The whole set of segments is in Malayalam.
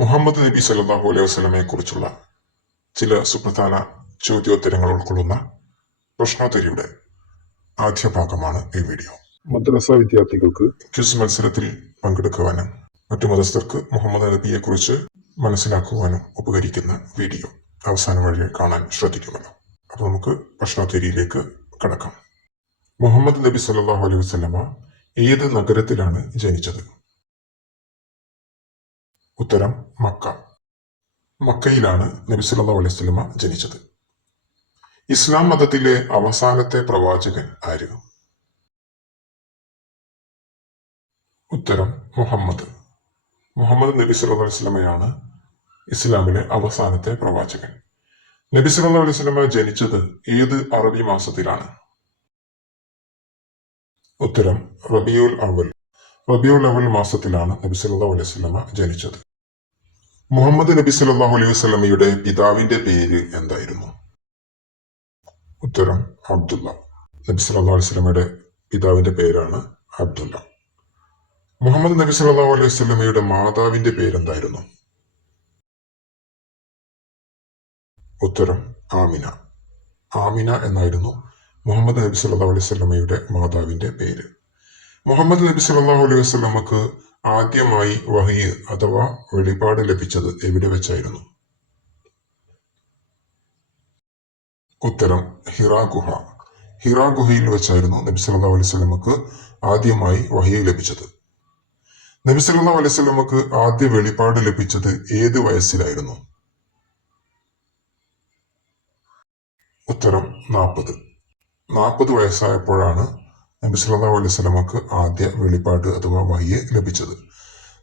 മുഹമ്മദ് നബി സല്ലല്ലാഹു അലൈഹി വസല്ലമയെ കുറിച്ചുള്ള ചില സുപ്രധാന ചോദ്യോത്തരങ്ങൾ ഉൾക്കൊള്ളുന്ന പ്രശ്നോത്തരിയുടെ ആദ്യ ഭാഗമാണ് ഈ വീഡിയോ. മദ്രസ വിദ്യാർത്ഥികൾക്ക് ക്വിസ് മത്സരത്തിൽ പങ്കെടുക്കുവാനും മറ്റു മതസ്ഥർക്ക് മുഹമ്മദ് നബിയെ കുറിച്ച് മനസ്സിലാക്കുവാനും ഉപകരിക്കുന്ന വീഡിയോ അവസാനം വഴി കാണാൻ ശ്രദ്ധിക്കുമല്ലോ. അപ്പോൾ നമുക്ക് പ്രശ്നോത്തരിയിലേക്ക് കടക്കാം. മുഹമ്മദ് നബി സല്ലല്ലാഹു അലൈഹി വസല്ലമ ഏത് നഗരത്തിലാണ് ജനിച്ചത്? ഉത്തരം മക്ക. മക്കയിലാണ് നബി സല്ലല്ലാഹു അലൈഹി വസല്ലമ ജനിച്ചത്. ഇസ്ലാം മതത്തിലെ അവസാനത്തെ പ്രവാചകൻ ആര്? ഉത്തരം മുഹമ്മദ്. മുഹമ്മദ് നബി അലൈഹി വസല്ലമയാണ് ഇസ്ലാമിലെ അവസാനത്തെ പ്രവാചകൻ. നബി അലൈഹി വസല്ലമ ജനിച്ചത് ഏത് അറബി മാസത്തിലാണ്? ഉത്തരം റബിയുൽ അവൽ റബിയുൽ അവൽ മാസത്തിലാണ് നബി അലൈഹി വസല്ലമ ജനിച്ചത്. മുഹമ്മദ് നബി സല്ലല്ലാഹു അലൈഹി വസല്ലമയുടെ പിതാവിന്റെ പേര് എന്തായിരുന്നു? ഉത്തരം അബ്ദുല്ല നബി സല്ലല്ലാഹു അലൈഹി വസല്ലമയുടെ പിതാവിന്റെ പേരാണ് അബ്ദുല്ല മുഹമ്മദ് നബി സല്ലല്ലാഹു അലൈഹി വസല്ലമയുടെ മാതാവിന്റെ പേരെന്തായിരുന്നു? ഉത്തരം ആമിന. ആമിന എന്നായിരുന്നു മുഹമ്മദ് നബി സല്ലല്ലാഹു അലൈഹി വസല്ലമയുടെ മാതാവിന്റെ പേര്. മുഹമ്മദ് നബി സല്ലല്ലാഹു അലൈഹി വസല്ലമക്ക് ആദ്യമായി വഹിയ് അഥവാ വെളിപാട് ലഭിച്ചത് എവിടെ വെച്ചായിരുന്നു? ഉത്തരം ഹിറാ ഗുഹ. ഹിറാ ഗുഹയിൽ വെച്ചായിരുന്നു നബി സല്ലല്ലാഹു അലൈഹി വസല്ലമക്ക് ആദ്യമായി വഹിയ് ലഭിച്ചത്. നബി സല്ലല്ലാഹു അലൈഹി വസല്ലമക്ക് ആദ്യ വെളിപാട് ലഭിച്ചത് ഏത് വയസ്സിലായിരുന്നു? ഉത്തരം നാൽപ്പത് നാൽപ്പത് വയസ്സായപ്പോഴാണ് നബി സല്ലാ അലൈഹി വസല്ലമക്ക് ആദ്യ വെളിപാട് അഥവാ വഹിയെ ലഭിച്ചത്.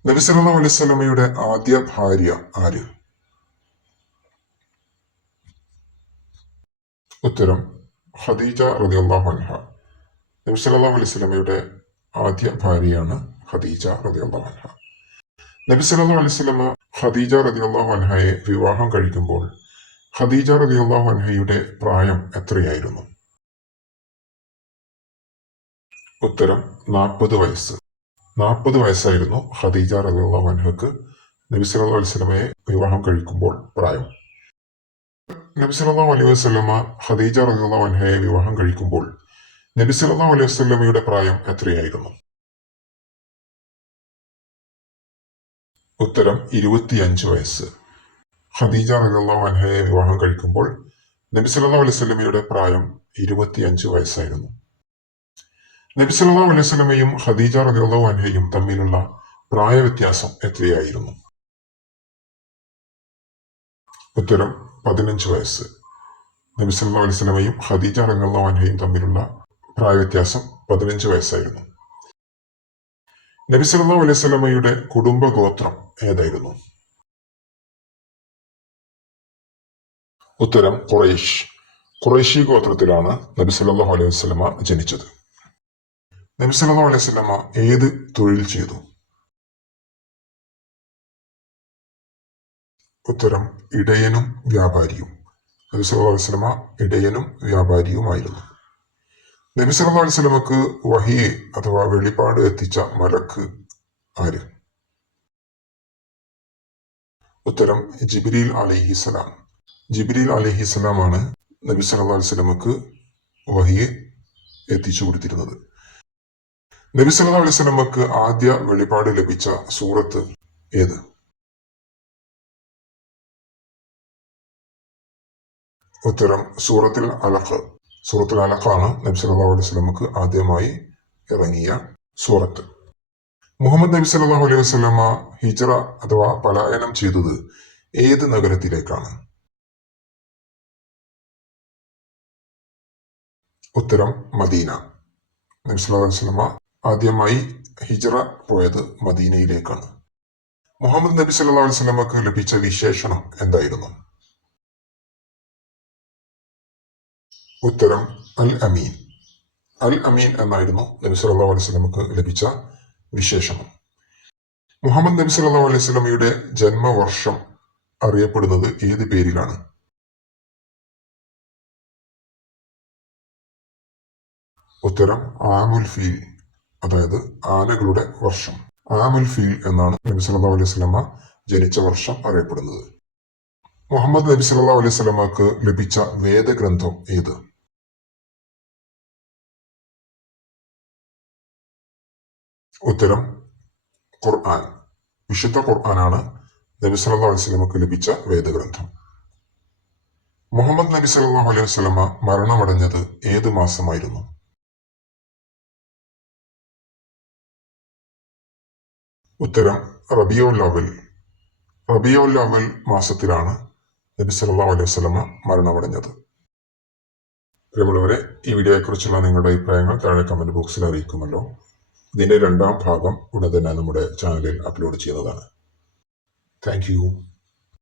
നബി സല്ലാ അലൈഹി വസല്ലമയുടെ ആദ്യ ഭാര്യ ആര്? ഉത്തരം ഖദീജ റളിയല്ലാഹു അൻഹ. നബി സല്ലാ അലൈഹി വസല്ലമയുടെ ആദ്യ ഭാര്യയാണ് ഖദീജ റളിയല്ലാഹു അൻഹ. നബി സല്ലല്ലാഹു അലൈഹി വസല്ലമ ഖദീജ റളിയല്ലാഹു അൻഹയെ വിവാഹം കഴിക്കുമ്പോൾ ഖദീജ റളിയല്ലാഹു അൻഹയുടെ പ്രായം എത്രയായിരുന്നു? ഉത്തരം നാൽപ്പത് വയസ്സ്. നാൽപ്പത് വയസ്സായിരുന്നു ഖദീജ റളിയല്ലാഹു അൻഹക്ക് നബി സല്ലല്ലാഹു അലൈഹി വസല്ലമയെ വിവാഹം കഴിക്കുമ്പോൾ പ്രായം. നബി സല്ലല്ലാഹു അലൈഹി വസല്ലമ ഖദീജ റളിയല്ലാഹു അൻഹയെ വിവാഹം കഴിക്കുമ്പോൾ നബി സല്ലല്ലാഹു അലൈഹി വസല്ലമയുടെ പ്രായം എത്രയായിരുന്നു? ഉത്തരം ഇരുപത്തിയഞ്ച് വയസ്സ്. ഖദീജ റളിയല്ലാഹു അൻഹയെ വിവാഹം കഴിക്കുമ്പോൾ നബി സല്ലല്ലാഹു അലൈഹി വസല്ലമയുടെ പ്രായം ഇരുപത്തിയഞ്ച് വയസ്സായിരുന്നു. നബി സല്ലല്ലാഹു അലൈഹി വസല്ലമയും ഖദീജ റളിയല്ലാഹു അൻഹയും തമ്മിലുള്ള പ്രായവ്യത്യാസം എത്രയായിരുന്നു? ഉത്തരം പതിനഞ്ച് വയസ്സ്. നബി സല്ലല്ലാഹു അലൈഹി വസല്ലമയും ഖദീജ റളിയല്ലാഹു അൻഹയും തമ്മിലുള്ള പ്രായവ്യത്യാസം പതിനഞ്ച് വയസ്സായിരുന്നു. നബി സല്ലല്ലാഹു അലൈഹി വസല്ലമയുടെ കുടുംബ ഗോത്രം ഏതായിരുന്നു? ഉത്തരം ഖുറൈഷ്. ഖുറൈഷി ഗോത്രത്തിലാണ് നബി സല്ലല്ലാഹു അലൈഹി വസല്ലമ ജനിച്ചത്. നബി സല്ലല്ലാഹു അലൈഹി വസല്ലമ ഏത് തൊഴിൽ ചെയ്തു? ഉത്തരം ഇടയനും വ്യാപാരിയും. നബി സല്ലല്ലാഹു അലൈഹി വസല്ലമ ഇടയനും വ്യാപാരിയുമായിരുന്നു. നബി സല്ലല്ലാഹു അലൈഹി വസല്ലമക്ക് വഹിയെ അഥവാ വെളിപാട് എത്തിച്ച മലക്ക് ആര്? ഉത്തരം ജിബ്രീൽ അലൈഹിസലാം ജിബ്രീൽ അലൈഹിസലാമാണ് നബി സല്ലല്ലാഹു അലൈഹി വസല്ലമക്ക് വഹിയെ എത്തിച്ചു കൊടുത്തിരുന്നത്. നബി സല്ലല്ലാഹു അലൈഹി വസല്ലമക്ക് ആദ്യ വെളിപാട് ലഭിച്ച സൂറത്ത് ഏത്? ഉത്തരം സൂറത്തിൽ അലഖ്. സൂറത്തുൽ അലഖാണ് നബി സല്ലല്ലാഹു അലൈഹി വസല്ലമക്ക് ആദ്യമായി ഇറങ്ങിയ സൂറത്ത്. മുഹമ്മദ് നബി സല്ലല്ലാഹു അലൈഹി വസല്ലമ ഹിജ്റ അഥവാ പലായനം ചെയ്തത് ഏത് നഗരത്തിലേക്കാണ്? ഉത്തരം മദീന. നബി സല്ലല്ലാഹു അലൈഹി വസല്ലമ ആദ്യമായി ഹിജ്റ പോയത് മദീനയിലേക്കാണ്. മുഹമ്മദ് നബി അലൈഹി വസല്ലമക്ക് ലഭിച്ച വിശേഷണം എന്തായിരുന്നു? ഉത്തരം അൽ അമീൻ. അൽ അമീൻ എന്നായിരുന്നു നബി അലൈഹി വസല്ലമക്ക് ലഭിച്ച വിശേഷണം. മുഹമ്മദ് നബി സല്ലല്ലാഹു അലൈഹി വസല്ലമയുടെ ജന്മവർഷം അറിയപ്പെടുന്നത് ഏത് പേരിലാണ്? ഉത്തരം ആമുൽ ഫീൽ. അതായത് ആനകളുടെ വർഷം. ആമുൽ ഫീൽ എന്നാണ് നബി സല്ലല്ലാഹു അലൈഹി വസല്ലമ ജനിച്ച വർഷം അറിയപ്പെടുന്നത്. മുഹമ്മദ് നബി സല്ലല്ലാഹു അലൈഹി സ്വലമക്ക് ലഭിച്ച വേദഗ്രന്ഥം ഏത്? ഉത്തരം ഖുർആൻ. വിശുദ്ധ ഖുർആനാണ് നബി സല്ലല്ലാഹു അലൈഹി സ്വലമക്ക് ലഭിച്ച വേദഗ്രന്ഥം. മുഹമ്മദ് നബി സല്ലല്ലാഹു അലൈഹി വസല്ലമ മരണമടഞ്ഞത് ഏത് മാസമായിരുന്നു? ഉത്തരം റബീഉൽ അവൽ റബീഉൽ അവൽ മാസത്തിലാണ് നബി സല്ലല്ലാഹു അലൈഹി വസല്ലമ മരണമടഞ്ഞത്. പ്രിയമുള്ളവരെ ഈ വീഡിയോയെക്കുറിച്ചുള്ള നിങ്ങളുടെ അഭിപ്രായങ്ങൾ താഴെ കമന്റ് ബോക്സിൽ അറിയിക്കുമല്ലോ. ഇതിന്റെ രണ്ടാം ഭാഗം ഉടൻ തന്നെ നമ്മുടെ ചാനലിൽ അപ്ലോഡ് ചെയ്യുന്നതാണ്. താങ്ക്